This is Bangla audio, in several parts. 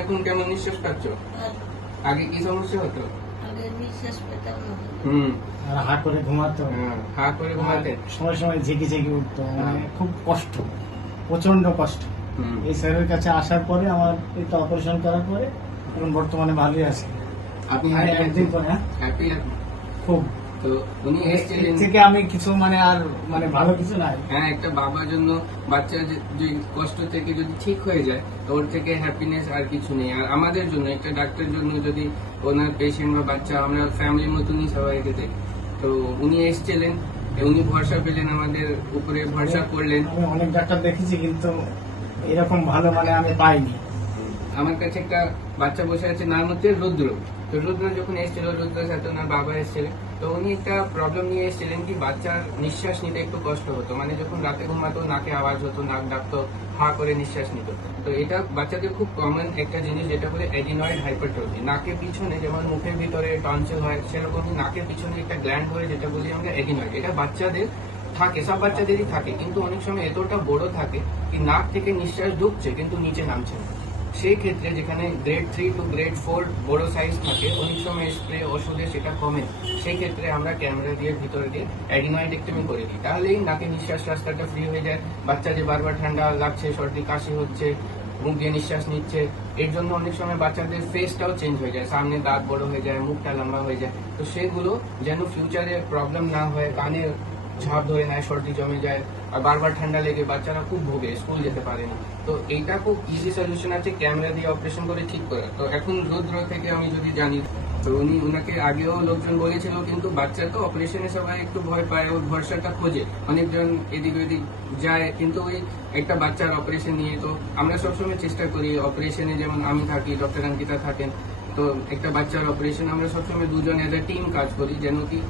এখন কেমন নিঃশ্বাস পাচ্ছ? আগে কি সমস্যা হতো? আর হা করে ঘুমাতো, হা করে ঘুমাতে সময় সময় ঝেঁকে ঝেঁকে উঠতো, মানে খুব কষ্ট, প্রচন্ড কষ্ট। এই স্যারের কাছে আসার পরে আমার এটা অপারেশন করার পরে এখন বর্তমানে ভালোই আছে। আপনি একদিন পরে হ্যাপি? খুব। তো উনি এর এসেছিলেন থেকে আমি কিছু মানে আর মানে ভালো কিছু নাই। হ্যাঁ, একটা বাবার জন্য বাচ্চা যে কষ্ট থেকে যদি ঠিক হয়ে যায় তো ওর থেকে হ্যাপিনেস আর কিছু নেই। আর আমাদের জন্য একটা ডাক্তার জন্য যদি ওনার পেশেন্ট বা বাচ্চা, আমরা ফ্যামিলির মতনই সবাইকে দেখি। তো উনি এসেছিলেন, উনি ভরসা পেলেন, আমাদের উপরে ভরসা করলেন। আমি অনেক ডাক্তার দেখেছি কিন্তু এরকম ভালো মানে আমি পাইনি। আমার কাছে একটা বাচ্চা বসে আছে, নাম হচ্ছে রুদ্র। তো রুদ্র যখন এসেছিল, রুদ্রের সাথে ওনার বাবা এসেছিলেন। তো উনি একটা প্রবলেম নিয়ে এসেছিলেন কি বাচ্চার নিঃশ্বাস নিতে একটু কষ্ট হতো, মানে যখন রাতে ঘুমাতো নাকে আওয়াজ হতো, নাক ডাকতো, হা করে নিঃশ্বাস নিত। তো এটা বাচ্চাদের খুব কমন একটা জিনিস, যেটা বলে অ্যাডিনয়েড হাইপারট্রফি। নাকের পিছনে যেমন মুখের ভিতরে টনসিল হয়, সেরকমই নাকের পিছনে একটা গ্ল্যান্ড হয় যেটা বলি আমরা অ্যাডিনয়েড। এটা বাচ্চাদের থাকে, সব বাচ্চাদেরই থাকে, কিন্তু অনেক সময় এতটা বড় থাকে কি নাক থেকে নিঃশ্বাস ঢুকছে কিন্তু নিচে নামছে না। সেই ক্ষেত্রে যেখানে গ্রেড 3 টু গ্রেড 4 বড় সাইজ থাকে, অনেক সময় স্প্রে ওষুধে সেটা কমে। সেই ক্ষেত্রে আমরা ক্যামেরা দিয়ে ভিতরে দিয়ে অ্যাডিনয়েডেক্টমি করে দিই, তাহলেই নাকে নিঃশ্বাস রাস্তাটা ফ্রি হয়ে যায়। বাচ্চা যে বারবার ঠান্ডা লাগছে, সর্দি কাশি হচ্ছে, মুখ দিয়ে নিঃশ্বাস নিচ্ছে, এর জন্য অনেক সময় বাচ্চাদের ফেসটাও চেঞ্জ হয়ে যায়, সামনে দাঁত বড় হয়ে যায়, মুখটা লম্বা হয়ে যায়। তো সেগুলো যেন ফিউচারে প্রবলেম না হয়, কানে ঝাঁপ ধরে নেয়, সর্দি জমে যায়, আর বারবার ঠান্ডা লেগে বাচ্চারা খুব ভোগে, স্কুল যেতে পারে না। তো এইটা খুব ইজি সলিউশন আছে ক্যামেরা দিয়ে অপারেশন করে ঠিক করা। তো এখন রুদ্র থেকে আমি যদি জানি, তো উনাকে আগেও লোকজন বলেছিল, কিন্তু বাচ্চা তো অপারেশনে সবাই একটু ভয় পায়, ওর ভরসাটা খোঁজে, অনেকজন এদিক ওদিক যায়, কিন্তু ওই একটা বাচ্চার অপারেশন নিয়ে তো আমরা সবসময় চেষ্টা করি অপারেশনে, যেমন আমি থাকি, ডক্টর অঙ্কিতা থাকেন, তো একটা বাচ্চার অপারেশন আমরা সবসময় দুজন এজ এ টিম কাজ করি, যেন কি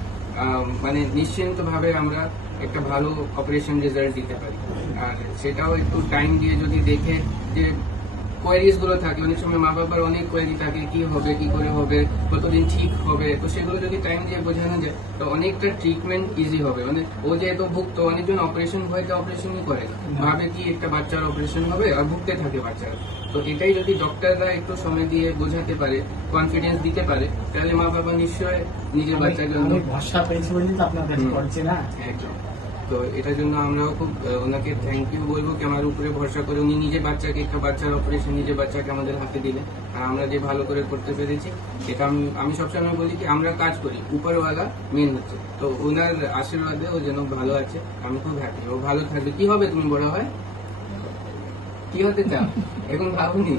মানে নিশ্চিন্ত ভাবে আমরা একটা ভালো অপারেশন রেজাল্ট দিতে পারি। আর সেটাও একটু টাইম দিয়ে যদি দেখে যে কোয়ারিজ গুলো থাকে, অনেক সময় মা বাবার অনেক কোয়ারি থাকে, কি হবে, কি করে হবে, কতদিন ঠিক হবে, তো সেগুলো যদি টাইম দিয়ে বোঝানো যায় তো অনেকটা ট্রিটমেন্ট ইজি হবে। মানে ও যেহেতু ভুগতো, অনেকজন অপারেশন ভয়তে অপারেশনই করে না, ভাবে কি একটা বাচ্চার অপারেশন হবে আর ভুগতে থাকে বাচ্চারা। তো এটাই যদি ডক্টররা একটু সময় দিয়ে বোঝাতে পারে, কনফিডেন্স দিতে পারে, তাহলে মা বাবা নিশ্চয় নিজের বাচ্চার জন্য ভরসা পেয়েছি বলে তো আপনার কাছে করছি না। একদম। তো এটার জন্য আমরাও খুব ওনাকে থ্যাংক ইউ বলবো কি আমার উপরে ভরসা করে উনি নিজে বাচ্চাকে, একটা বাচ্চার অপারেশন নিজে বাচ্চাকে আমাদের হাতে দিলেন, আর আমরা যে ভালো করে করতে পেরেছি। এটা আমি সবসময় বলি কি আমরা কাজ করি, উপরওয়ালা মেন হচ্ছে। তো ওনার আশীর্বাদে ও যেন ভালো আছে, আমি খুব হ্যাপি, ও ভালো থাকবে। কি হবে তুমি বড় হয়, কি হতে চাও এখন ভাবনি?